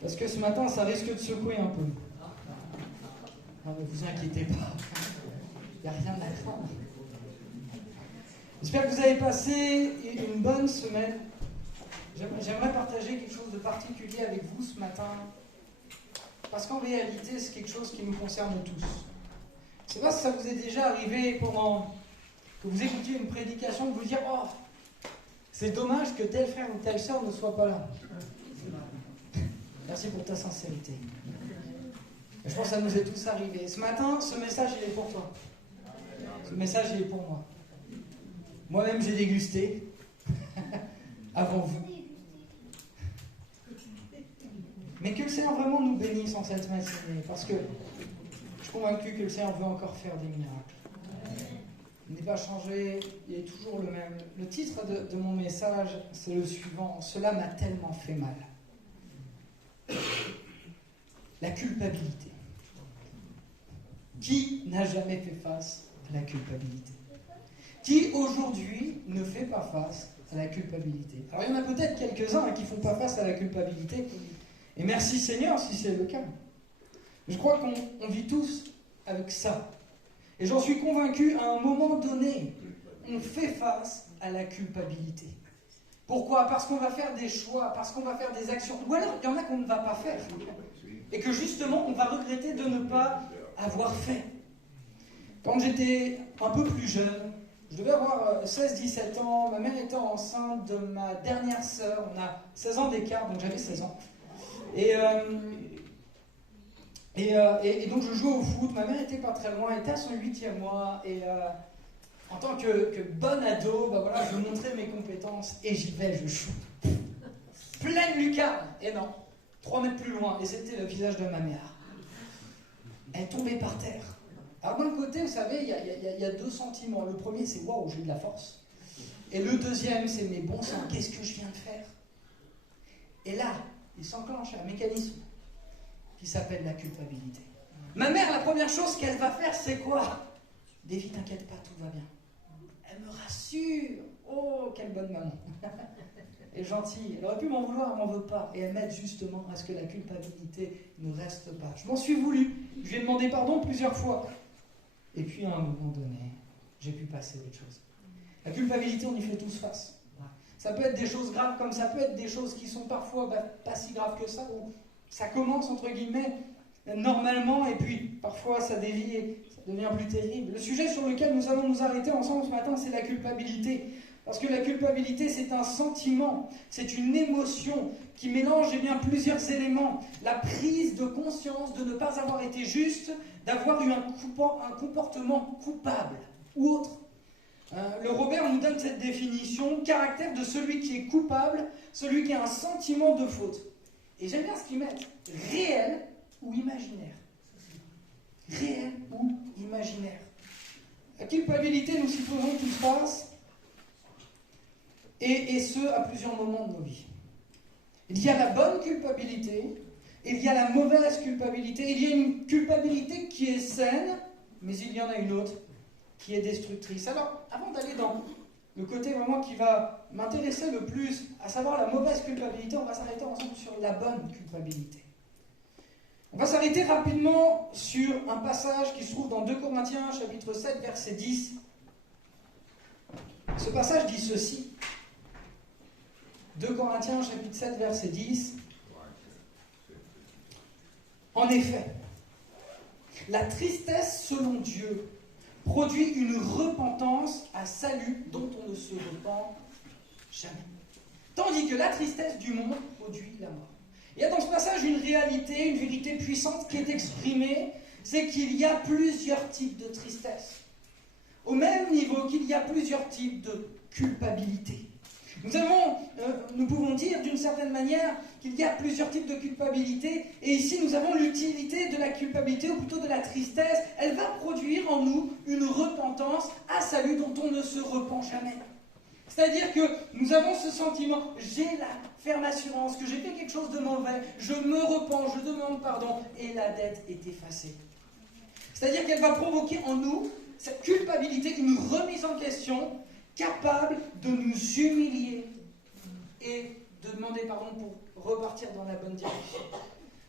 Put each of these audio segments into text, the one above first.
Parce que ce matin, ça risque de secouer un peu. Non, mais vous inquiétez pas. Il n'y a rien à craindre. J'espère que vous avez passé une bonne semaine. J'aimerais partager quelque chose de particulier avec vous ce matin. Parce qu'en réalité, c'est quelque chose qui nous concerne tous. Je ne sais pas si ça vous est déjà arrivé pendant que vous écoutiez une prédication, de vous dire « Oh, c'est dommage que tel frère ou telle sœur ne soit pas là. » Merci pour ta sincérité. Je pense que ça nous est tous arrivé. Ce matin, ce message, il est pour toi. Ce message, il est pour moi. Moi-même, j'ai dégusté. Avant vous. Mais que le Seigneur vraiment nous bénisse en cette matinée. Parce que je suis convaincu que le Seigneur veut encore faire des miracles. Il n'est pas changé, il est toujours le même. Le titre de mon message, c'est le suivant. Cela m'a tellement fait mal. La culpabilité. Qui n'a jamais fait face à la culpabilité? Qui aujourd'hui ne fait pas face à la culpabilité? Alors il y en a peut-être quelques-uns qui ne font pas face à la culpabilité. Et merci Seigneur si c'est le cas. Je crois qu'on vit tous avec ça. Et j'en suis convaincu, à un moment donné, on fait face à la culpabilité. Pourquoi? Parce qu'on va faire des choix, parce qu'on va faire des actions. Ou alors, il y en a qu'on ne va pas faire. Et que justement, on va regretter de ne pas avoir fait. Quand j'étais un peu plus jeune, je devais avoir 16-17 ans, ma mère était enceinte de ma dernière sœur, on a 16 ans d'écart, donc j'avais 16 ans. Et donc je jouais au foot, ma mère était pas très loin, elle était à son 8e mois, et en tant que bon ado, voilà, je montrais mes compétences, et j'y vais, je shoot. Pleine lucarne, et non, 3 mètres plus loin, et c'était le visage de ma mère. Elle tombait par terre. Alors d'un côté, vous savez, il y a deux sentiments. Le premier, c'est « Waouh, j'ai de la force ». Et le deuxième, c'est « Mais bon sang, qu'est-ce que je viens de faire ?» Et là, il s'enclenche un mécanisme qui s'appelle la culpabilité. Ma mère, la première chose qu'elle va faire, c'est quoi? « Davy, t'inquiète pas, tout va bien. » Elle me rassure. Oh, quelle bonne maman. Elle est gentille. Elle aurait pu m'en vouloir, elle m'en veut pas. Et elle m'aide justement à ce que la culpabilité ne reste pas. Je m'en suis voulu. Je lui ai demandé pardon plusieurs fois. Et puis, à un moment donné, j'ai pu passer à autre chose. La culpabilité, on y fait tous face. Ça peut être des choses graves comme ça peut être des choses qui sont parfois pas si graves que ça, où ça commence, entre guillemets, normalement, et puis parfois ça dévie et ça devient plus terrible. Le sujet sur lequel nous allons nous arrêter ensemble ce matin, c'est la culpabilité. Parce que la culpabilité, c'est un sentiment, c'est une émotion qui mélange plusieurs éléments. La prise de conscience de ne pas avoir été juste, d'avoir eu un comportement coupable ou autre. Le Robert nous donne cette définition, caractère de celui qui est coupable, celui qui a un sentiment de faute. Et j'aime bien ce qu'il met, réel ou imaginaire. Réel ou imaginaire. La culpabilité, nous supposons qu'il se passe, et ce, à plusieurs moments de nos vies. Il y a la bonne culpabilité, il y a la mauvaise culpabilité, il y a une culpabilité qui est saine, mais il y en a une autre qui est destructrice. Alors, avant d'aller dans le côté vraiment qui va m'intéresser le plus, à savoir la mauvaise culpabilité, on va s'arrêter ensemble sur la bonne culpabilité. On va s'arrêter rapidement sur un passage qui se trouve dans 2 Corinthiens, chapitre 7, verset 10. Ce passage dit ceci. 2 Corinthiens, chapitre 7, verset 10. En effet, la tristesse selon Dieu produit une repentance à salut dont on ne se repent jamais. Tandis que la tristesse du monde produit la mort. Il y a dans ce passage une réalité, une vérité puissante qui est exprimée, c'est qu'il y a plusieurs types de tristesse. Au même niveau qu'il y a plusieurs types de culpabilité. Nous pouvons dire d'une certaine manière qu'il y a plusieurs types de culpabilité, et ici nous avons l'utilité de la culpabilité, ou plutôt de la tristesse. Elle va produire en nous une repentance à salut dont on ne se repent jamais. C'est-à-dire que nous avons ce sentiment, j'ai la ferme assurance que j'ai fait quelque chose de mauvais, je me repens, je demande pardon, et la dette est effacée. C'est-à-dire qu'elle va provoquer en nous cette culpabilité, une remise en question, capable de nous humilier et de demander pardon pour repartir dans la bonne direction.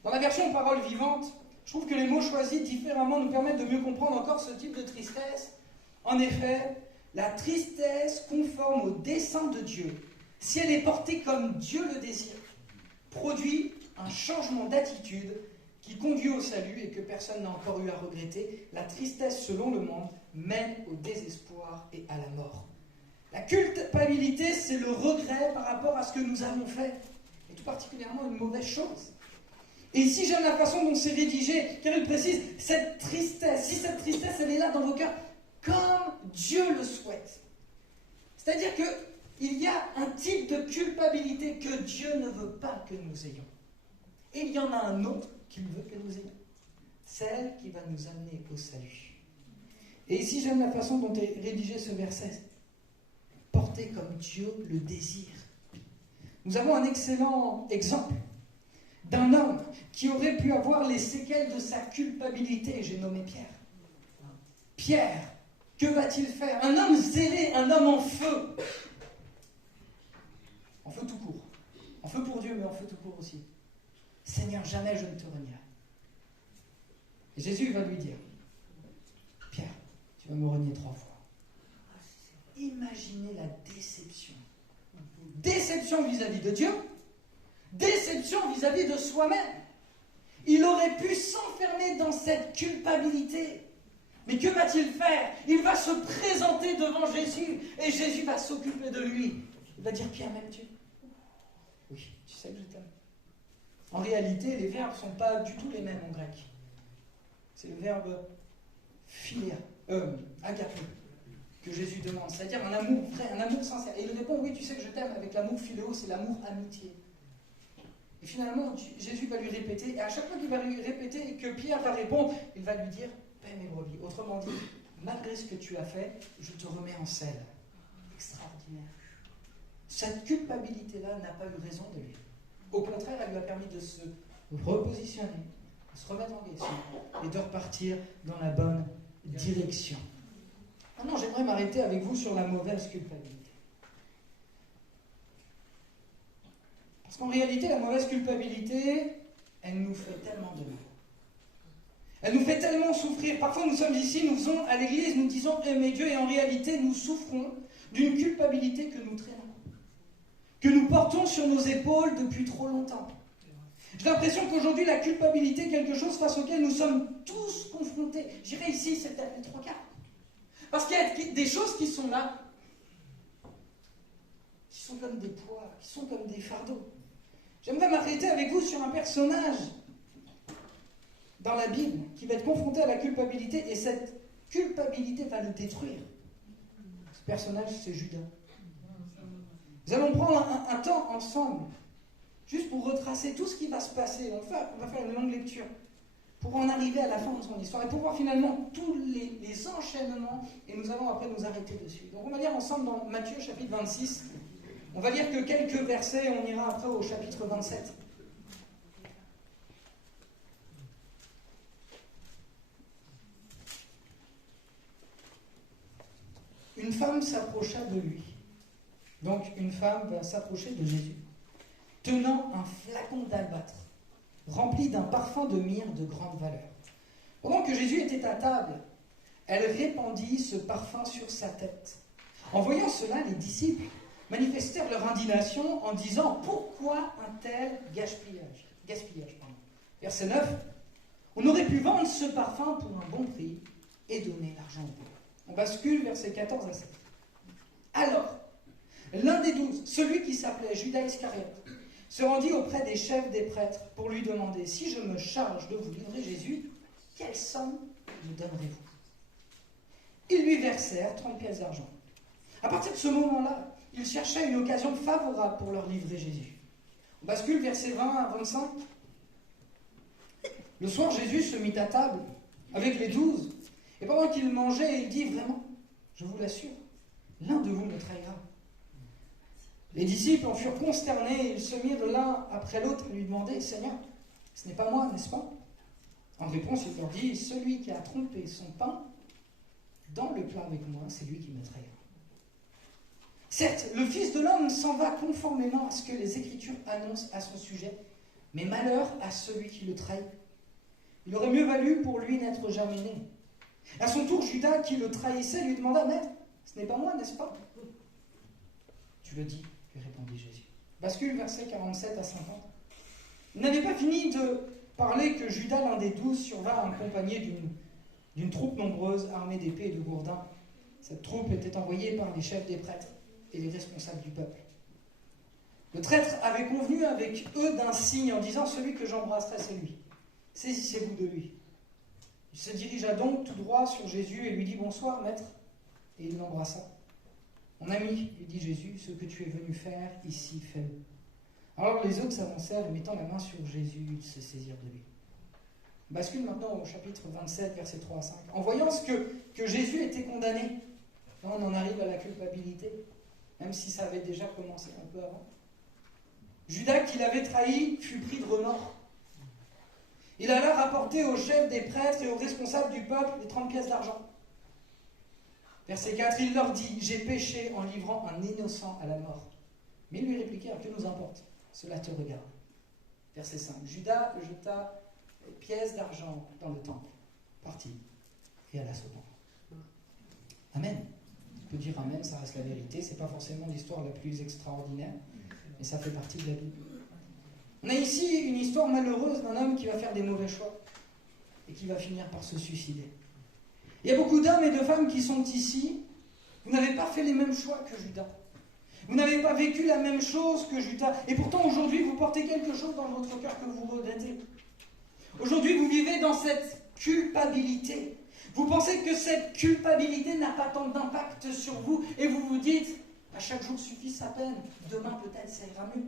Dans la version Parole vivante, je trouve que les mots choisis différemment nous permettent de mieux comprendre encore ce type de tristesse. En effet, la tristesse conforme au dessein de Dieu, si elle est portée comme Dieu le désire, produit un changement d'attitude qui conduit au salut et que personne n'a encore eu à regretter. La tristesse, selon le monde, mène au désespoir et à la mort. La culpabilité, c'est le regret par rapport à ce que nous avons fait, et tout particulièrement une mauvaise chose. Et ici, j'aime la façon dont c'est rédigé, car il précise cette tristesse. Si cette tristesse, elle est là dans vos cœurs, comme Dieu le souhaite. C'est-à-dire qu'il y a un type de culpabilité que Dieu ne veut pas que nous ayons. Et il y en a un autre qu'il veut que nous ayons. Celle qui va nous amener au salut. Et ici, j'aime la façon dont est rédigé ce verset. Porté comme Dieu le désire. Nous avons un excellent exemple d'un homme qui aurait pu avoir les séquelles de sa culpabilité. J'ai nommé Pierre. Pierre, que va-t-il faire? Un homme zélé, un homme en feu. En feu tout court. En feu pour Dieu, mais en feu tout court aussi. Seigneur, jamais je ne te renierai. Et Jésus va lui dire, Pierre, tu vas me renier 3 fois. Imaginez la déception. Déception vis-à-vis de Dieu, déception vis-à-vis de soi-même. Il aurait pu s'enfermer dans cette culpabilité. Mais que va-t-il faire? Il va se présenter devant Jésus et Jésus va s'occuper de lui. Il va dire, Pierre, m'aimes-tu? Oui, tu sais que je t'aime. En réalité, les verbes ne sont pas du tout les mêmes en grec. C'est le verbe philia, agapé, que Jésus demande, c'est-à-dire un amour vrai, un amour sincère. Et il répond, oui, tu sais que je t'aime, avec l'amour philéo, c'est l'amour amitié. Et finalement, Jésus va lui répéter, et à chaque fois qu'il va lui répéter et que Pierre va répondre, il va lui dire, paie mes brebis. Autrement dit, malgré ce que tu as fait, je te remets en selle. Extraordinaire. Cette culpabilité-là n'a pas eu raison de lui. Au contraire, elle lui a permis de se repositionner, de se remettre en question et de repartir dans la bonne direction. Maintenant, j'aimerais m'arrêter avec vous sur la mauvaise culpabilité. Parce qu'en réalité, la mauvaise culpabilité, elle nous fait tellement de mal. Elle nous fait tellement souffrir. Parfois, nous sommes ici, nous venons à l'église, nous disons aimer Dieu, et en réalité, nous souffrons d'une culpabilité que nous traînons, que nous portons sur nos épaules depuis trop longtemps. J'ai l'impression qu'aujourd'hui, la culpabilité est quelque chose face auquel nous sommes tous confrontés. Je dirais ici, c'est peut-être les 3/4. Parce qu'il y a des choses qui sont là, qui sont comme des poids, qui sont comme des fardeaux. J'aimerais m'arrêter avec vous sur un personnage dans la Bible qui va être confronté à la culpabilité, et cette culpabilité va le détruire. Ce personnage, c'est Judas. Nous allons prendre un temps ensemble, juste pour retracer tout ce qui va se passer. On va faire une longue lecture, pour en arriver à la fin de son histoire, et pour voir finalement tous les enchaînements, et nous allons après nous arrêter dessus. Donc on va lire ensemble dans Matthieu chapitre 26, on va lire que quelques versets, on ira après au chapitre 27. Une femme s'approcha de lui. Donc une femme va s'approcher de Jésus, tenant un flacon d'albâtre, rempli d'un parfum de myrrhe de grande valeur. Pendant que Jésus était à table, elle répandit ce parfum sur sa tête. En voyant cela, les disciples manifestèrent leur indignation en disant « Pourquoi un tel gaspillage ?» Verset 9. On aurait pu vendre ce parfum pour un bon prix et donner l'argent aux pauvres. On bascule versets 14 à 7. Alors, l'un des 12, celui qui s'appelait Judas Iscariote, se rendit auprès des chefs des prêtres pour lui demander « Si je me charge de vous livrer Jésus, quelle somme me donnerez-vous » Ils lui versèrent 30 pièces d'argent. À partir de ce moment-là, ils cherchaient une occasion favorable pour leur livrer Jésus. On bascule versets 20 à 25. Le soir, Jésus se mit à table avec les 12. Et pendant qu'il mangeait, il dit, vraiment, je vous l'assure, l'un de vous me trahira. Les disciples en furent consternés, ils se mirent l'un après l'autre à lui demander, Seigneur, ce n'est pas moi, n'est-ce pas? En réponse, il leur dit, celui qui a trompé son pain dans le plat avec moi, c'est lui qui me trahira. Certes, le Fils de l'homme s'en va conformément à ce que les Écritures annoncent à son sujet, mais malheur à celui qui le trahit. Il aurait mieux valu pour lui n'être jamais né. À son tour, Judas, qui le trahissait, lui demanda, « Maître, ce n'est pas moi, n'est-ce pas ?» « Tu le dis, » lui répondit Jésus. Bascule versets 47 à 50. Il n'avait pas fini de parler que Judas, l'un des 12, survint accompagné d'une troupe nombreuse, armée d'épées et de gourdins. Cette troupe était envoyée par les chefs des prêtres et les responsables du peuple. Le traître avait convenu avec eux d'un signe en disant « Celui que j'embrasserai, c'est lui. Saisissez-vous de lui. » Il se dirigea donc tout droit sur Jésus et lui dit « Bonsoir, maître. » Et il l'embrassa. « Mon ami, lui dit Jésus, ce que tu es venu faire ici, fais-le. » Alors les autres s'avancèrent et mettant la main sur Jésus, ils se saisirent de lui. On bascule maintenant au chapitre 27, versets 3 à 5. En voyant que Jésus était condamné, là on en arrive à la culpabilité, même si ça avait déjà commencé un peu avant. Judas, qui l'avait trahi, fut pris de remords. Il alla rapporter au chef des prêtres et aux responsables du peuple les 30 pièces d'argent. Verset 4, il leur dit « J'ai péché en livrant un innocent à la mort. » Mais ils lui répliquèrent « Que nous importe? Cela te regarde. » Verset 5, Judas jeta les pièces d'argent dans le temple, partit et alla se pendre. Amen. On peut dire Amen, ça reste la vérité. Ce n'est pas forcément l'histoire la plus extraordinaire, mais ça fait partie de la Bible. On a ici une histoire malheureuse d'un homme qui va faire des mauvais choix et qui va finir par se suicider. Il y a beaucoup d'hommes et de femmes qui sont ici. Vous n'avez pas fait les mêmes choix que Judas. Vous n'avez pas vécu la même chose que Judas. Et pourtant, aujourd'hui, vous portez quelque chose dans votre cœur que vous regrettez. Aujourd'hui, vous vivez dans cette culpabilité. Vous pensez que cette culpabilité n'a pas tant d'impact sur vous. Et vous vous dites, à chaque jour suffit sa peine. Demain, peut-être, ça ira mieux.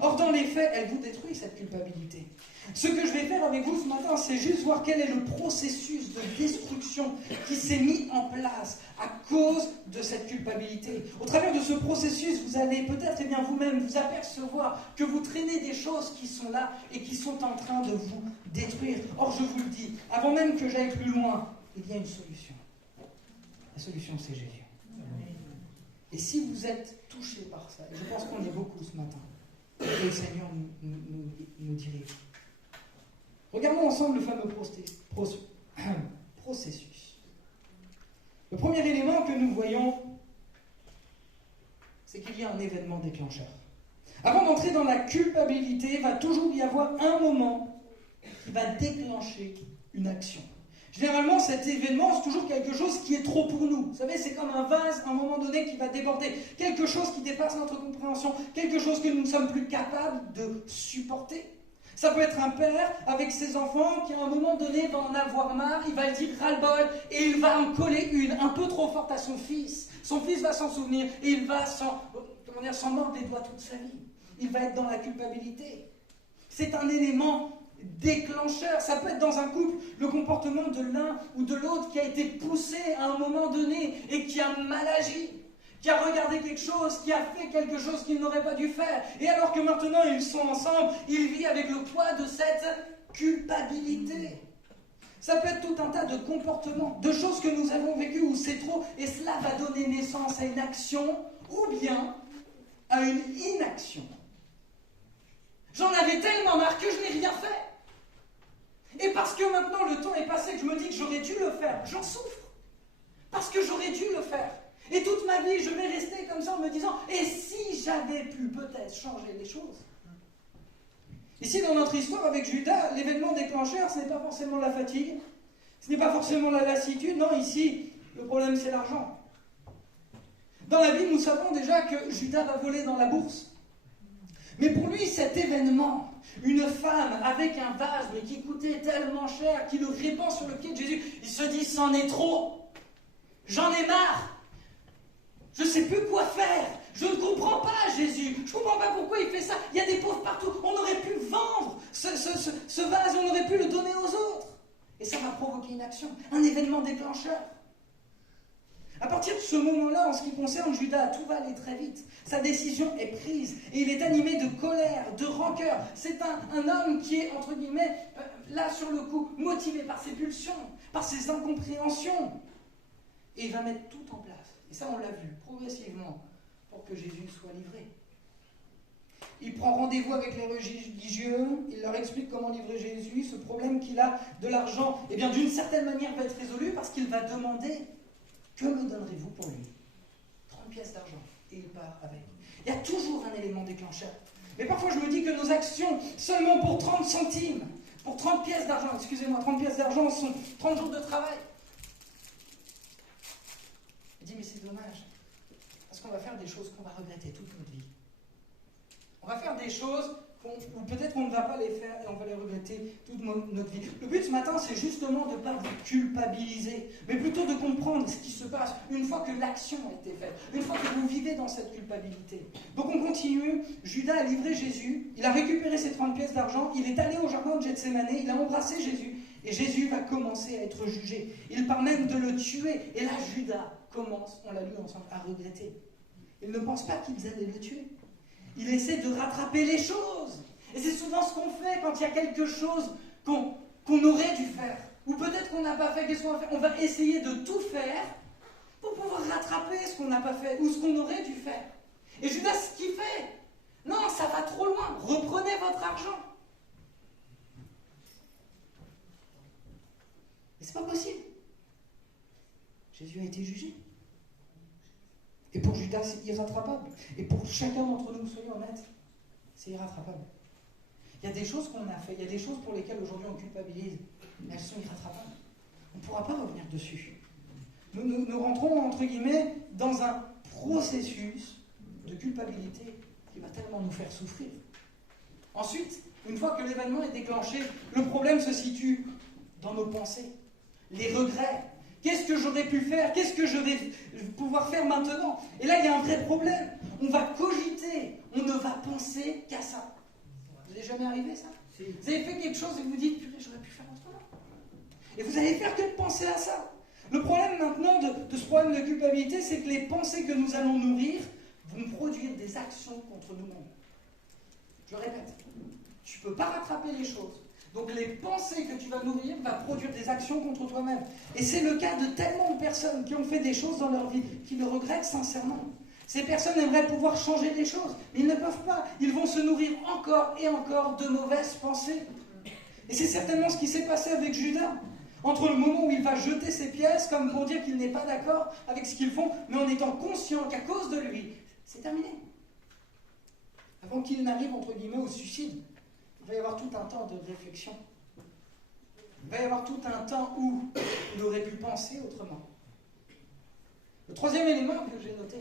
Or, dans les faits, elle vous détruit, cette culpabilité. Ce que je vais faire avec vous ce matin, c'est juste voir quel est le processus de destruction qui s'est mis en place à cause de cette culpabilité. Au travers de ce processus, vous allez peut-être vous-même vous apercevoir que vous traînez des choses qui sont là et qui sont en train de vous détruire. Or, je vous le dis, avant même que j'aille plus loin, il y a une solution. La solution, c'est Jésus. Et si vous êtes touché par ça, et je pense qu'on est beaucoup ce matin, que le Seigneur nous dirige. Regardons ensemble le fameux processus. Le premier élément que nous voyons, c'est qu'il y a un événement déclencheur. Avant d'entrer dans la culpabilité, il va toujours y avoir un moment qui va déclencher une action. Généralement, cet événement, c'est toujours quelque chose qui est trop pour nous. Vous savez, c'est comme un vase, à un moment donné, qui va déborder. Quelque chose qui dépasse notre compréhension. Quelque chose que nous ne sommes plus capables de supporter. Ça peut être un père avec ses enfants qui, à un moment donné, va en avoir marre. Il va le dire ras-le-bol et il va en coller une un peu trop forte à son fils. Son fils va s'en souvenir et il va s'en mordre les doigts toute sa vie. Il va être dans la culpabilité. C'est un élément déclencheur. Ça peut être dans un couple le comportement de l'un ou de l'autre qui a été poussé à un moment donné et qui a mal agi, qui a regardé quelque chose, qui a fait quelque chose qu'il n'aurait pas dû faire. Et alors que maintenant ils sont ensemble, il vit avec le poids de cette culpabilité. Ça peut être tout un tas de comportements, de choses que nous avons vécues où c'est trop, et cela va donner naissance à une action ou bien à une inaction. J'en avais tellement marre que je n'ai rien fait. Et parce que maintenant le temps est passé, que je me dis que j'aurais dû le faire, j'en souffre. Parce que j'aurais dû le faire. Et toute ma vie, je vais rester comme ça en me disant, et si j'avais pu peut-être changer les choses? Ici, dans notre histoire avec Judas, l'événement déclencheur, ce n'est pas forcément la fatigue, ce n'est pas forcément la lassitude, non, ici, le problème c'est l'argent. Dans la Bible, nous savons déjà que Judas va voler dans la bourse. Mais pour lui, cet événement, une femme avec un vase, mais qui coûtait tellement cher, qui le répand sur le pied de Jésus, il se dit, c'en est trop, j'en ai marre, je ne sais plus quoi faire, je ne comprends pas Jésus, je ne comprends pas pourquoi il fait ça, il y a des pauvres partout, on aurait pu vendre ce vase, on aurait pu le donner aux autres. Et ça va provoquer une action, un événement déclencheur. À partir de ce moment-là, en ce qui concerne Judas, tout va aller très vite. Sa décision est prise et il est animé de colère, de rancœur. C'est un homme qui est, entre guillemets, là sur le coup, motivé par ses pulsions, par ses incompréhensions. Et il va mettre tout en place. Et ça, on l'a vu progressivement pour que Jésus soit livré. Il prend rendez-vous avec les religieux, il leur explique comment livrer Jésus. Ce problème qu'il a de l'argent, eh bien d'une certaine manière va être résolu parce qu'il va demander « Que me donnerez-vous pour lui ?» 30 pièces d'argent. Et il part avec. Il y a toujours un élément déclencheur. Mais parfois je me dis que nos actions, seulement pour 30 centimes, pour 30 pièces d'argent, 30 pièces d'argent sont 30 jours de travail. Je dis mais c'est dommage, parce qu'on va faire des choses qu'on va regretter toute notre vie. On va faire des choses ou peut-être qu'on ne va pas les faire et on va les regretter toute notre vie. Le but ce matin, c'est justement de ne pas vous culpabiliser, mais plutôt de comprendre ce qui se passe une fois que l'action a été faite, une fois que vous vivez dans cette culpabilité. Donc on continue, Judas a livré Jésus, il a récupéré ses 30 pièces d'argent, il est allé au jardin de Gethsémane, il a embrassé Jésus, et Jésus va commencer à être jugé. Il part même de le tuer, et là Judas commence, on l'a lu ensemble, à regretter. Il ne pense pas qu'ils allaient le tuer. Il essaie de rattraper les choses. Et c'est souvent ce qu'on fait quand il y a quelque chose qu'on aurait dû faire. Ou peut-être qu'on n'a pas fait, qu'est-ce qu'on va faire? On va essayer de tout faire pour pouvoir rattraper ce qu'on n'a pas fait ou ce qu'on aurait dû faire. Et Judas, ce qu'il fait, non, ça va trop loin, reprenez votre argent. Mais c'est pas possible. Jésus a été jugé. Et pour Judas, c'est irrattrapable. Et pour chacun d'entre nous, soyons honnêtes, c'est irrattrapable. Il y a des choses qu'on a fait, il y a des choses pour lesquelles aujourd'hui on culpabilise, mais elles sont irrattrapables. On ne pourra pas revenir dessus. Nous rentrons, entre guillemets, dans un processus de culpabilité qui va tellement nous faire souffrir. Ensuite, une fois que l'événement est déclenché, le problème se situe dans nos pensées, les regrets. Qu'est-ce que j'aurais pu faire? Qu'est-ce que je vais pouvoir faire maintenant? Et là, il y a un vrai problème. On va cogiter, on ne va penser qu'à ça. Vous n'êtes jamais arrivé ça? Vous avez fait quelque chose et vous vous dites, purée, j'aurais pu faire autrement. Et vous allez faire que de penser à ça. Le problème maintenant de ce problème de culpabilité, c'est que les pensées que nous allons nourrir vont produire des actions contre nous-mêmes. Je répète, tu ne peux pas rattraper les choses. Donc les pensées que tu vas nourrir vont produire des actions contre toi-même. Et c'est le cas de tellement de personnes qui ont fait des choses dans leur vie, qui le regrettent sincèrement. Ces personnes aimeraient pouvoir changer les choses, mais ils ne peuvent pas. Ils vont se nourrir encore et encore de mauvaises pensées. Et c'est certainement ce qui s'est passé avec Judas. Entre le moment où il va jeter ses pièces, comme pour dire qu'il n'est pas d'accord avec ce qu'ils font, mais en étant conscient qu'à cause de lui, c'est terminé. Avant qu'il n'arrive, entre guillemets, au suicide, il va y avoir tout un temps de réflexion. Il va y avoir tout un temps où il aurait pu penser autrement. Le troisième élément que j'ai noté,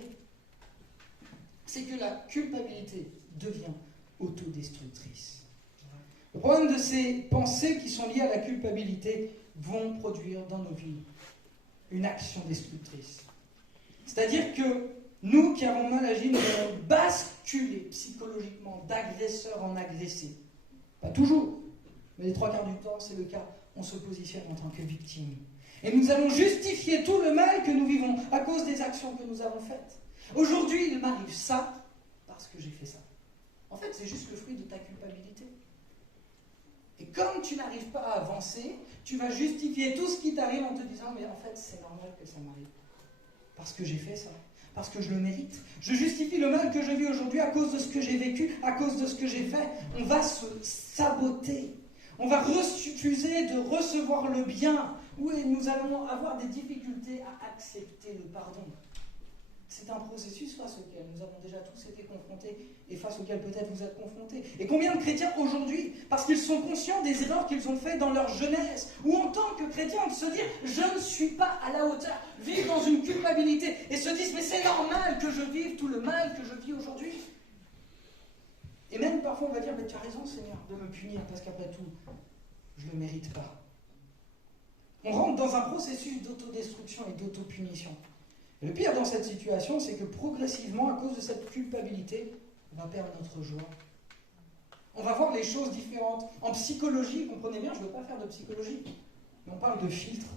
c'est que la culpabilité devient autodestructrice. Le problème de ces pensées qui sont liées à la culpabilité vont produire dans nos vies une action destructrice. C'est-à-dire que nous qui avons mal agi, nous allons basculer psychologiquement d'agresseur en agressé. Pas toujours, mais les 3 quarts du temps, c'est le cas. On se positionne en tant que victime. Et nous allons justifier tout le mal que nous vivons à cause des actions que nous avons faites. Aujourd'hui, il m'arrive ça parce que j'ai fait ça. En fait, c'est juste le fruit de ta culpabilité. Et comme tu n'arrives pas à avancer, tu vas justifier tout ce qui t'arrive en te disant « mais en fait, c'est normal que ça m'arrive. Parce que j'ai fait ça. Parce que je le mérite. Je justifie le mal que je vis aujourd'hui à cause de ce que j'ai vécu, à cause de ce que j'ai fait. » On va se saboter. On va refuser de recevoir le bien. Oui, nous allons avoir des difficultés à accepter le pardon. C'est un processus face auquel nous avons déjà tous été confrontés et face auquel peut-être vous êtes confrontés. Et combien de chrétiens aujourd'hui, parce qu'ils sont conscients des erreurs qu'ils ont faites dans leur jeunesse, ou en tant que chrétiens, de se dire « je ne suis pas à la hauteur », vivent dans une culpabilité et se disent « mais c'est normal que je vive tout le mal que je vis aujourd'hui ». Et même parfois on va dire « mais tu as raison Seigneur de me punir parce qu'après tout, je ne le mérite pas ». On rentre dans un processus d'autodestruction et d'autopunition. Et le pire dans cette situation, c'est que progressivement, à cause de cette culpabilité, on va perdre notre joie. On va voir les choses différentes. En psychologie, comprenez bien, je ne veux pas faire de psychologie, mais on parle de filtre.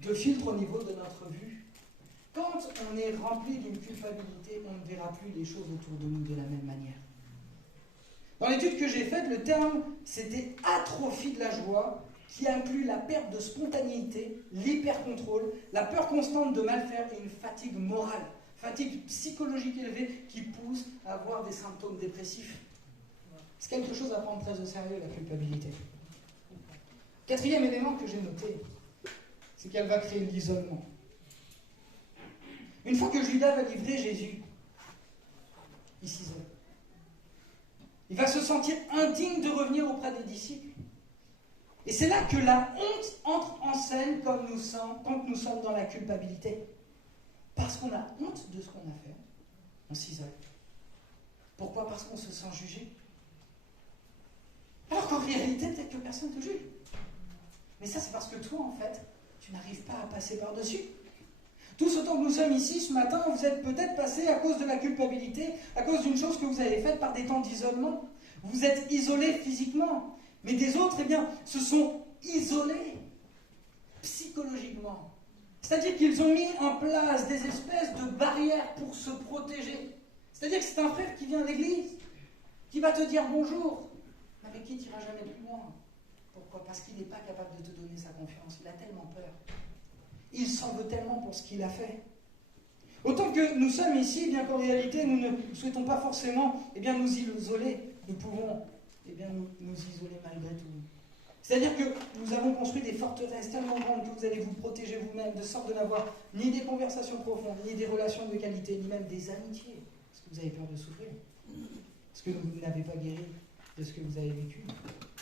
De filtre au niveau de notre vue. Quand on est rempli d'une culpabilité, on ne verra plus les choses autour de nous de la même manière. Dans l'étude que j'ai faite, le terme, c'était atrophie de la joie, qui inclut la perte de spontanéité, l'hypercontrôle, la peur constante de mal faire et une fatigue morale. fatigue psychologique élevée qui pousse à avoir des symptômes dépressifs. C'est quelque chose à prendre très au sérieux, la culpabilité. Quatrième élément que j'ai noté, c'est qu'elle va créer l'isolement. Une fois que Judas va livrer Jésus, il s'isole. Il va se sentir indigne de revenir auprès des disciples. Et c'est là que la honte entre en scène quand nous sommes dans la culpabilité. Parce qu'on a honte de ce qu'on a fait, on s'isole. Pourquoi ? Parce qu'on se sent jugé. Alors qu'en réalité, peut-être que personne ne te juge. Mais ça, c'est parce que toi, en fait, tu n'arrives pas à passer par-dessus. Tous autant que nous sommes ici ce matin, vous êtes peut-être passés à cause de la culpabilité, à cause d'une chose que vous avez faite par des temps d'isolement. Vous êtes isolés physiquement, mais des autres, eh bien, se sont isolés psychologiquement. C'est-à-dire qu'ils ont mis en place des espèces de barrières pour se protéger. C'est-à-dire que c'est un frère qui vient à l'église, qui va te dire bonjour, avec qui tu n'iras jamais plus loin. Pourquoi ? Parce qu'il n'est pas capable de te donner sa confiance. Il a tellement peur. Il s'en veut tellement pour ce qu'il a fait. Autant que nous sommes ici, bien qu'en réalité, nous ne souhaitons pas forcément nous isoler. Nous pouvons nous isoler malgré tout. C'est-à-dire que nous avons construit des forteresses tellement grandes que vous allez vous protéger vous-même, de sorte de n'avoir ni des conversations profondes, ni des relations de qualité, ni même des amitiés. Parce que vous avez peur de souffrir. Parce que vous n'avez pas guéri de ce que vous avez vécu.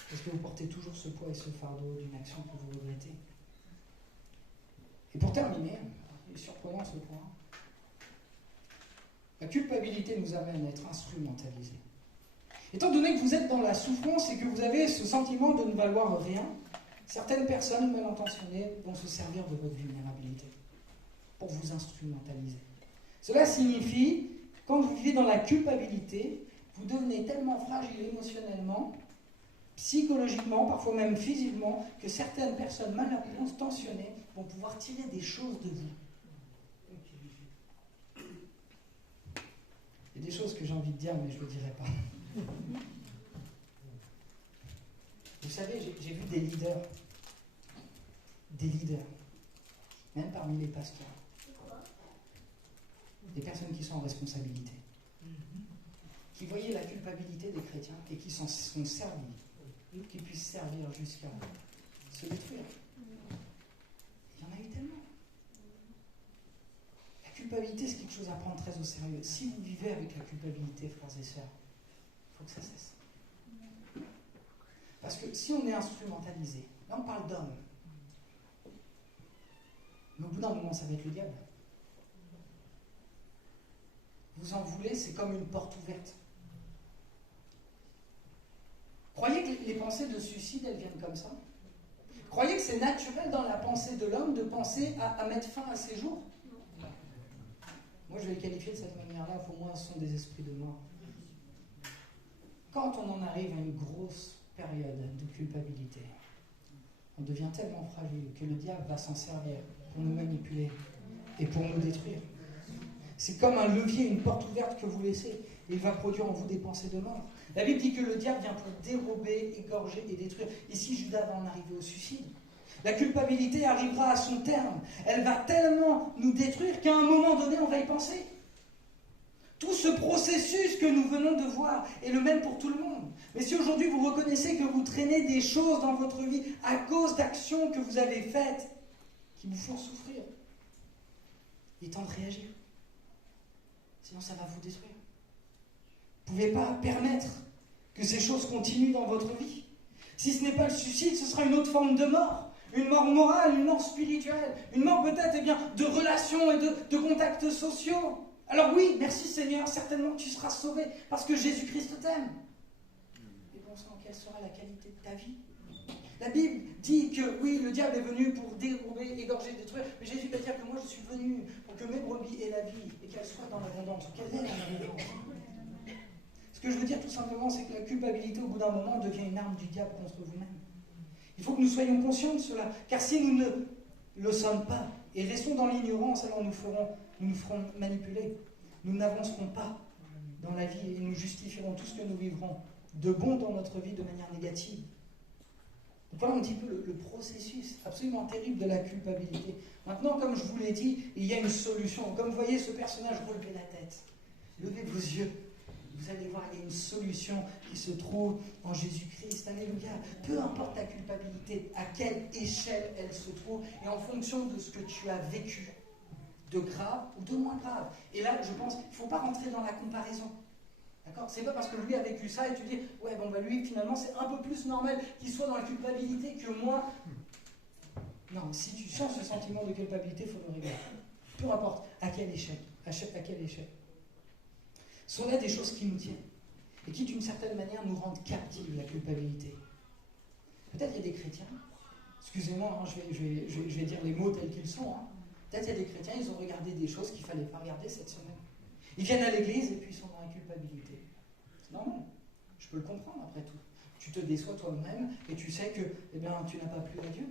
Parce que vous portez toujours ce poids et ce fardeau d'une action que vous regrettez. Et pour terminer, il est surprenant ce point, la culpabilité nous amène à être instrumentalisés. Étant donné que vous êtes dans la souffrance et que vous avez ce sentiment de ne valoir rien, certaines personnes mal intentionnées vont se servir de votre vulnérabilité pour vous instrumentaliser. Cela signifie, quand vous vivez dans la culpabilité, vous devenez tellement fragile émotionnellement, psychologiquement, parfois même physiquement, que certaines personnes mal intentionnées vont pouvoir tirer des choses de vous. Il y a des choses que j'ai envie de dire, mais je ne le dirai pas. Vous savez, j'ai vu des leaders, même parmi les pasteurs, des personnes qui sont en responsabilité, qui voyaient la culpabilité des chrétiens et qui s'en sont servis, qui puissent servir jusqu'à se détruire. Il y en a eu tellement. La culpabilité, c'est quelque chose à prendre très au sérieux. Si vous vivez avec la culpabilité, frères et sœurs, il faut que ça cesse. Parce que si on est instrumentalisé, là on parle d'hommes, mais au bout d'un moment, ça va être le diable. Vous en voulez, c'est comme une porte ouverte. Croyez que les pensées de suicide, elles viennent comme ça ? Croyez que c'est naturel dans la pensée de l'homme de penser à mettre fin à ses jours ? Moi, je vais les qualifier de cette manière-là. Pour moi, ce sont des esprits de mort. Quand on en arrive à une grosse période de culpabilité, on devient tellement fragile que le diable va s'en servir pour nous manipuler et pour nous détruire. C'est comme un levier, une porte ouverte que vous laissez. Il va produire en vous des pensées de mort. La Bible dit que le diable vient pour dérober, égorger et détruire. Ici, Judas va en arriver au suicide. La culpabilité arrivera à son terme. Elle va tellement nous détruire qu'à un moment donné, on va y penser. Tout ce processus que nous venons de voir est le même pour tout le monde. Mais si aujourd'hui vous reconnaissez que vous traînez des choses dans votre vie à cause d'actions que vous avez faites qui vous font souffrir, il est temps de réagir. Sinon ça va vous détruire. Vous ne pouvez pas permettre que ces choses continuent dans votre vie. Si ce n'est pas le suicide, ce sera une autre forme de mort. Une mort morale, une mort spirituelle, une mort peut-être de relations et de contacts sociaux. Alors oui, merci Seigneur, certainement que tu seras sauvé parce que Jésus-Christ t'aime. Mais bon sang, quelle sera la qualité de ta vie ? La Bible dit que oui, le diable est venu pour dérober, égorger, détruire, mais Jésus va dire que moi je suis venu pour que mes brebis aient la vie et qu'elles soient dans l'abondance. Quelle est l'abondance ? Ce que je veux dire tout simplement, c'est que la culpabilité au bout d'un moment devient une arme du diable contre vous-même. Il faut que nous soyons conscients de cela, car si nous ne le sommes pas et restons dans l'ignorance, alors nous nous ferons manipuler. Nous n'avancerons pas dans la vie et nous justifierons tout ce que nous vivrons de bon dans notre vie de manière négative. Donc voilà un petit peu le processus absolument terrible de la culpabilité. Maintenant, comme je vous l'ai dit, il y a une solution. Comme vous voyez ce personnage relever la tête, levez vos yeux. Vous allez voir, il y a une solution qui se trouve en Jésus-Christ. Alléluia. Peu importe ta culpabilité, à quelle échelle elle se trouve, et en fonction de ce que tu as vécu, de grave ou de moins grave. Et là, je pense qu'il ne faut pas rentrer dans la comparaison. D'accord ? C'est pas parce que lui a vécu ça et tu dis, ouais, bon, bah lui, finalement, c'est un peu plus normal qu'il soit dans la culpabilité que moi. Non, si tu sens ce sentiment de culpabilité, il faut le régler. Peu importe à quelle échelle. À quelle échelle. Sont là des choses qui nous tiennent et qui, d'une certaine manière, nous rendent captifs, la culpabilité. Peut-être il y a des chrétiens, excusez-moi, hein, je vais dire les mots tels qu'ils sont, hein. Peut-être il y a des chrétiens, ils ont regardé des choses qu'il ne fallait pas regarder cette semaine. Ils viennent à l'église et puis ils sont dans la culpabilité. C'est normal, je peux le comprendre après tout. Tu te déçois toi-même et tu sais que tu n'as pas plu à Dieu.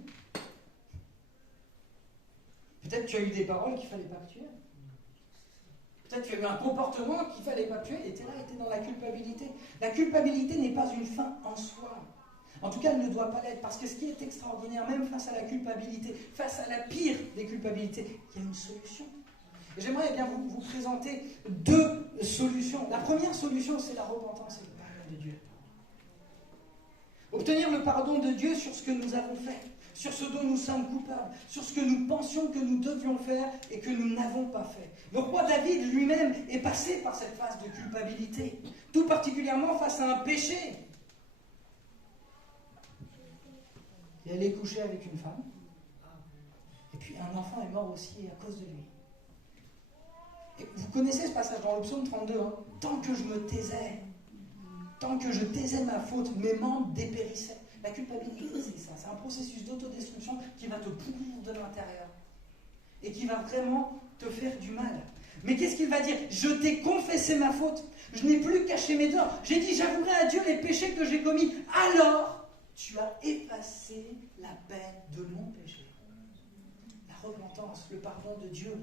Peut-être tu as eu des paroles qu'il ne fallait pas que tu aies. Peut-être qu'il y a eu un comportement qu'il ne fallait pas tuer, et tu es là, et tu es dans la culpabilité. La culpabilité n'est pas une fin en soi. En tout cas, elle ne doit pas l'être, parce que ce qui est extraordinaire, même face à la culpabilité, face à la pire des culpabilités, il y a une solution. Et j'aimerais bien vous présenter deux solutions. La première solution, c'est la repentance et le pardon de Dieu. Obtenir le pardon de Dieu sur ce que nous avons fait, sur ce dont nous sommes coupables, sur ce que nous pensions que nous devions faire et que nous n'avons pas fait. Le roi David lui-même est passé par cette phase de culpabilité, tout particulièrement face à un péché. Il est allé coucher avec une femme, et puis un enfant est mort aussi à cause de lui. Et vous connaissez ce passage dans le psaume 32, hein. Tant que je me taisais, tant que je taisais ma faute, mes membres dépérissaient. La culpabilité, c'est ça. C'est un processus d'autodestruction qui va te pourrir de l'intérieur. Et qui va vraiment te faire du mal. Mais qu'est-ce qu'il va dire ? Je t'ai confessé ma faute. Je n'ai plus caché mes torts. J'ai dit, j'avouerai à Dieu les péchés que j'ai commis. Alors, tu as effacé la peine de mon péché. La repentance, le pardon de Dieu,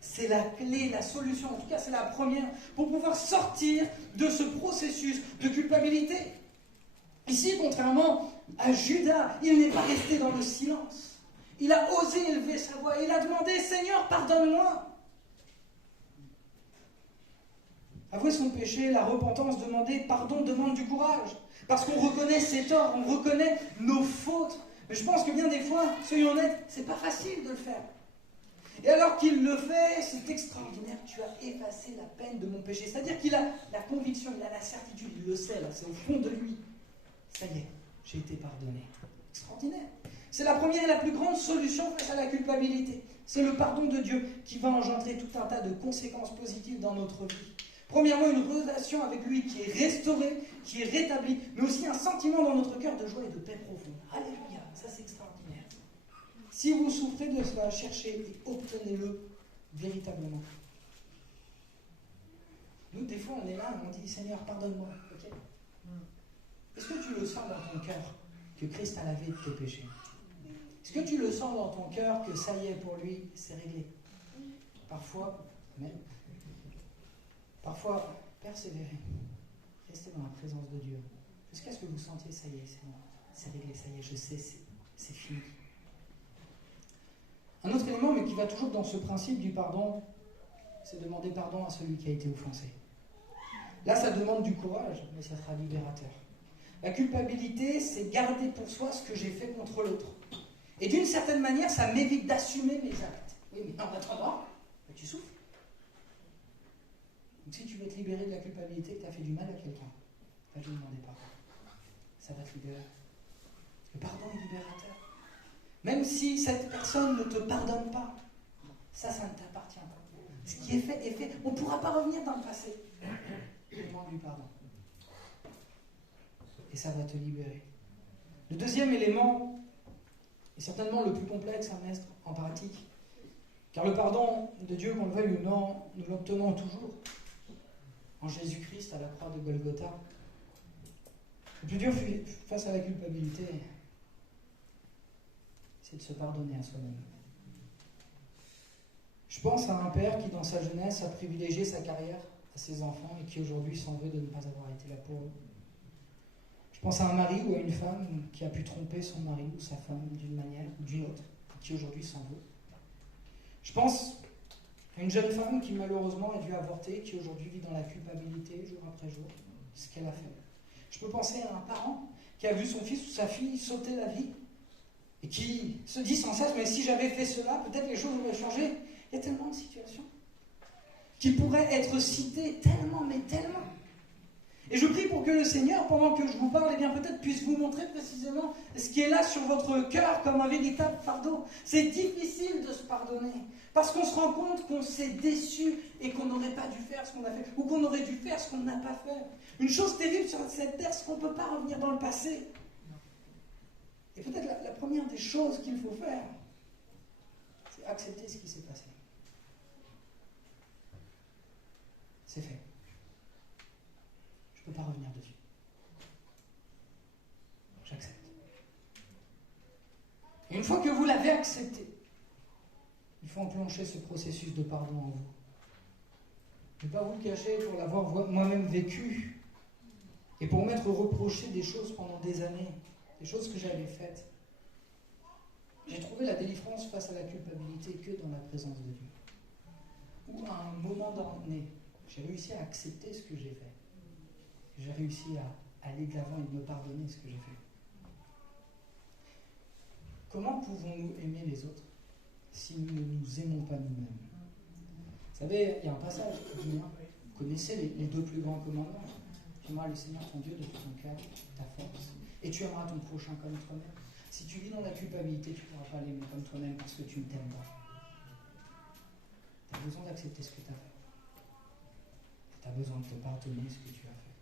c'est la clé, la solution. En tout cas, c'est la première pour pouvoir sortir de ce processus de culpabilité. Ici, contrairement à Judas, il n'est pas resté dans le silence. Il a osé élever sa voix. Il a demandé, Seigneur, pardonne-moi. Avouer son péché, la repentance, demander pardon, demande du courage. Parce qu'on reconnaît ses torts, on reconnaît nos fautes. Mais je pense que bien des fois, soyons honnêtes, c'est pas facile de le faire. Et alors qu'il le fait, c'est extraordinaire, tu as effacé la peine de mon péché. C'est-à-dire qu'il a la conviction, il a la certitude, il le sait, là, c'est au fond de lui. Ça y est, j'ai été pardonné. Extraordinaire. C'est la première et la plus grande solution face à la culpabilité. C'est le pardon de Dieu qui va engendrer tout un tas de conséquences positives dans notre vie. Premièrement, une relation avec lui qui est restaurée, qui est rétablie, mais aussi un sentiment dans notre cœur de joie et de paix profonde. Alléluia, ça c'est extraordinaire. Si vous souffrez de cela, cherchez et obtenez-le véritablement. Nous, des fois, on est là et on dit, Seigneur, pardonne-moi. Okay. Est-ce que tu le sens dans ton cœur que Christ a lavé de tes péchés ? Est-ce que tu le sens dans ton cœur que ça y est, pour lui, c'est réglé ? Parfois, persévérer. Restez dans la présence de Dieu. Jusqu'à ce que vous sentiez, ça y est, c'est bon, c'est réglé, ça y est, je sais, c'est fini. Un autre élément, mais qui va toujours dans ce principe du pardon, c'est demander pardon à celui qui a été offensé. Là, ça demande du courage, mais ça sera libérateur. La culpabilité, c'est garder pour soi ce que j'ai fait contre l'autre. Et d'une certaine manière, ça m'évite d'assumer mes actes. Oui, mais en attendant, tu souffres. Donc si tu veux te libérer de la culpabilité, que tu as fait du mal à quelqu'un, va lui demander pardon. Ça va te libérer. Le pardon est libérateur. Même si cette personne ne te pardonne pas, ça ne t'appartient pas. Ce qui est fait est fait. On ne pourra pas revenir dans le passé. Demande-lui pardon. Et ça va te libérer. Le deuxième élément est certainement le plus complexe à mettre en pratique. Car le pardon de Dieu, qu'on le veuille ou non, nous l'obtenons toujours en Jésus-Christ à la croix de Golgotha. Le plus dur face à la culpabilité, c'est de se pardonner à soi-même. Je pense à un père qui, dans sa jeunesse, a privilégié sa carrière à ses enfants et qui aujourd'hui s'en veut de ne pas avoir été là pour eux. Je pense à un mari ou à une femme qui a pu tromper son mari ou sa femme d'une manière ou d'une autre, qui aujourd'hui s'en veut. Je pense à une jeune femme qui malheureusement a dû avorter, qui aujourd'hui vit dans la culpabilité jour après jour, ce qu'elle a fait. Je peux penser à un parent qui a vu son fils ou sa fille sauter la vie et qui se dit sans cesse, mais si j'avais fait cela, peut-être les choses auraient changé. Il y a tellement de situations qui pourraient être citées tellement, mais tellement. Et je prie pour que le Seigneur, pendant que je vous parle, eh bien peut-être puisse vous montrer précisément ce qui est là sur votre cœur comme un véritable fardeau. C'est difficile de se pardonner, parce qu'on se rend compte qu'on s'est déçu et qu'on n'aurait pas dû faire ce qu'on a fait, ou qu'on aurait dû faire ce qu'on n'a pas fait. Une chose terrible sur cette terre, c'est qu'on ne peut pas revenir dans le passé. Et peut-être la première des choses qu'il faut faire, c'est accepter ce qui s'est passé. C'est fait. Je ne peux pas revenir dessus. J'accepte. Et une fois que vous l'avez accepté, il faut enclencher ce processus de pardon en vous. Je ne vais pas vous le cacher, pour l'avoir moi-même vécu, et pour m'être reproché des choses pendant des années, des choses que j'avais faites. J'ai trouvé la délivrance face à la culpabilité que dans la présence de Dieu. Ou à un moment donné, j'ai réussi à accepter ce que j'ai fait. J'ai réussi à aller de l'avant et de me pardonner ce que j'ai fait. Comment pouvons-nous aimer les autres si nous ne nous aimons pas nous-mêmes? Vous savez, il y a un passage qui dit, vous connaissez les deux plus grands commandements. Tu aimeras le Seigneur ton Dieu de tout ton cœur, ta force, et tu aimeras ton prochain comme toi-même. Si tu vis dans la culpabilité, tu ne pourras pas l'aimer comme toi-même parce que tu ne t'aimes pas. Tu as besoin d'accepter ce que tu as fait. Tu as besoin de te pardonner ce que tu as fait.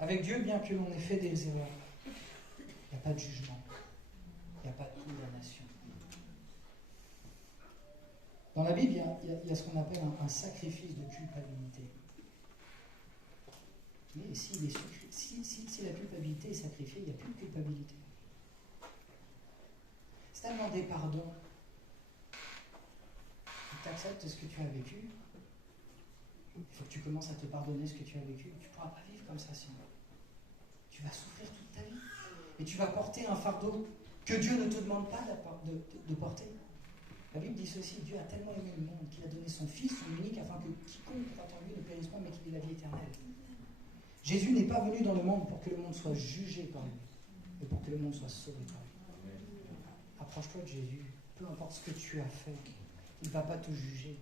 Avec Dieu, bien que l'on ait fait des erreurs, il n'y a pas de jugement, il n'y a pas de condamnation. Dans la Bible, il y a ce qu'on appelle un sacrifice de culpabilité. Mais si la culpabilité est sacrifiée, il n'y a plus de culpabilité. C'est à demander pardon. Tu acceptes ce que tu as vécu. Il faut que tu commences à te pardonner ce que tu as vécu. Tu ne pourras pas vivre comme ça sinon. Tu vas souffrir toute ta vie. Et tu vas porter un fardeau que Dieu ne te demande pas de porter. La Bible dit ceci, Dieu a tellement aimé le monde qu'il a donné son Fils, son unique, afin que quiconque croit en lui ne périsse pas, mais qu'il ait la vie éternelle. Jésus n'est pas venu dans le monde pour que le monde soit jugé par lui, mais pour que le monde soit sauvé par lui. Approche-toi de Jésus, peu importe ce que tu as fait, il ne va pas te juger,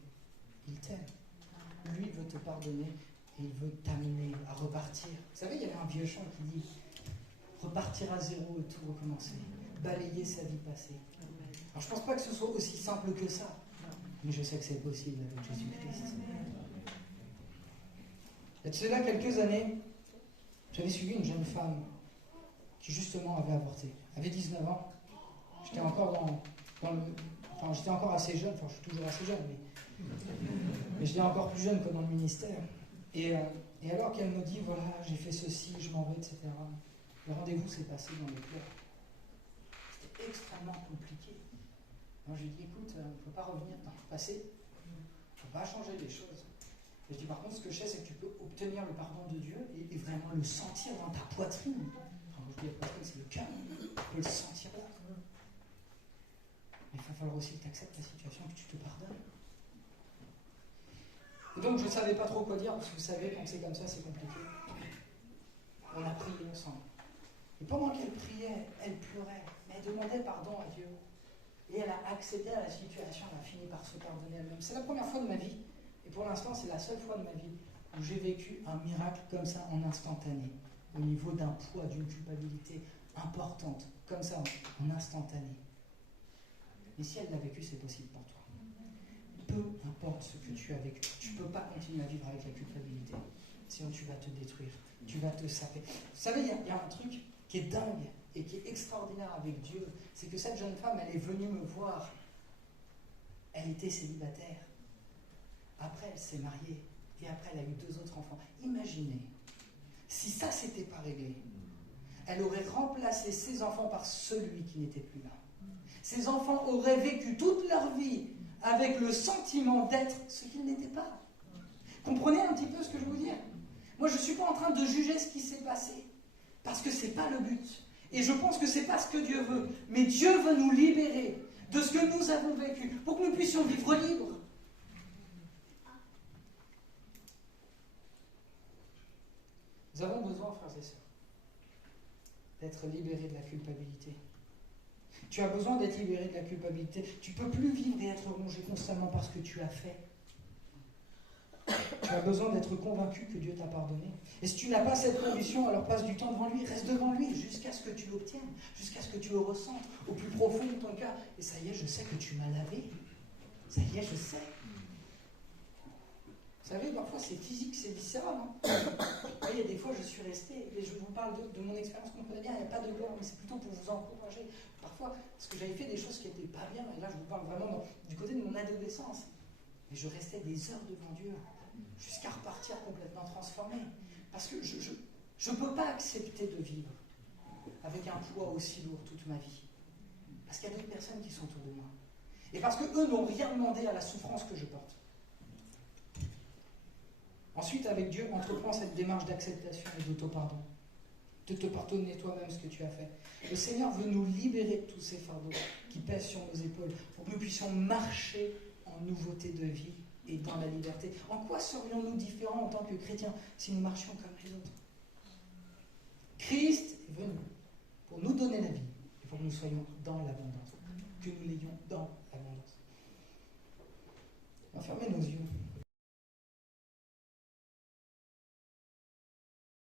il t'aime. Lui veut te pardonner et il veut t'amener à repartir. Vous savez, il y avait un vieux chant qui dit repartir à zéro et tout recommencer, balayer sa vie passée. Alors je ne pense pas que ce soit aussi simple que ça, mais je sais que c'est possible avec Jésus-Christ. Il y a de cela quelques années, j'avais suivi une jeune femme qui justement avait avorté. Elle avait 19 ans. J'étais encore j'étais encore assez jeune, je suis toujours assez jeune, mais j'étais encore plus jeune que dans le ministère. Et alors qu'elle me dit, voilà, j'ai fait ceci, je m'en vais, etc. Le rendez-vous s'est passé dans le cœur. C'était extrêmement compliqué. Moi, je lui ai dit, écoute, on ne peut pas revenir dans le passé, on ne peut pas changer les choses. Et je dis, par contre, ce que je sais, c'est que tu peux obtenir le pardon de Dieu et vraiment le sentir dans ta poitrine. Quand je dis la poitrine, c'est le cœur. Tu peux le sentir là. Mais il va falloir aussi que tu acceptes la situation, que tu te pardonnes. Et donc, je ne savais pas trop quoi dire, parce que vous savez, quand c'est comme ça, c'est compliqué. On a prié ensemble. Et pendant qu'elle priait, elle pleurait, mais elle demandait pardon à Dieu. Et elle a accédé à la situation, elle a fini par se pardonner elle-même. C'est la première fois de ma vie, et pour l'instant, c'est la seule fois de ma vie où j'ai vécu un miracle comme ça en instantané, au niveau d'un poids, d'une culpabilité importante, comme ça en instantané. Mais si elle l'a vécu, c'est possible pour toi. Peu importe ce que tu as vécu, tu ne peux pas continuer à vivre avec la culpabilité. Sinon, tu vas te détruire, tu vas te saper. Vous savez, il y a un truc qui est dingue et qui est extraordinaire avec Dieu, c'est que cette jeune femme, elle est venue me voir. Elle était célibataire. Après, elle s'est mariée. Et après, elle a eu 2 autres enfants. Imaginez, si ça s'était pas réglé, elle aurait remplacé ses enfants par celui qui n'était plus là. Ses enfants auraient vécu toute leur vie avec le sentiment d'être ce qu'ils n'étaient pas. Comprenez un petit peu ce que je veux dire ? Moi, je ne suis pas en train de juger ce qui s'est passé, parce que ce n'est pas le but. Et je pense que ce n'est pas ce que Dieu veut. Mais Dieu veut nous libérer de ce que nous avons vécu, pour que nous puissions vivre libres. Nous avons besoin, frères et sœurs, d'être libérés de la culpabilité. Tu as besoin d'être libéré de la culpabilité. Tu ne peux plus vivre et être rongé constamment par ce que tu as fait. Tu as besoin d'être convaincu que Dieu t'a pardonné. Et si tu n'as pas cette conviction, alors passe du temps devant lui, reste devant lui jusqu'à ce que tu l'obtiennes, jusqu'à ce que tu le ressentes au plus profond de ton cœur. Et ça y est, je sais que tu m'as lavé. Ça y est, je sais. Vous savez, parfois c'est physique, c'est viscéral. Il y a des fois, je suis resté, et je vous parle de mon expérience, comprenez bien, il n'y a pas de gloire, mais c'est plutôt pour vous encourager. Parfois, parce que j'avais fait des choses qui n'étaient pas bien, et là je vous parle vraiment du côté de mon adolescence. Mais je restais des heures devant Dieu, jusqu'à repartir complètement transformé. Parce que je ne peux pas accepter de vivre avec un poids aussi lourd toute ma vie. Parce qu'il y a d'autres personnes qui sont autour de moi. Et parce qu'eux n'ont rien demandé à la souffrance que je porte. Ensuite, avec Dieu, entreprends cette démarche d'acceptation et d'autopardon. De te pardonner toi-même ce que tu as fait. Le Seigneur veut nous libérer de tous ces fardeaux qui pèsent sur nos épaules pour que nous puissions marcher en nouveauté de vie et dans la liberté. En quoi serions-nous différents en tant que chrétiens si nous marchions comme les autres? Christ est venu pour nous donner la vie et pour que nous soyons dans l'abondance, que nous l'ayons dans l'abondance. On va fermer nos yeux.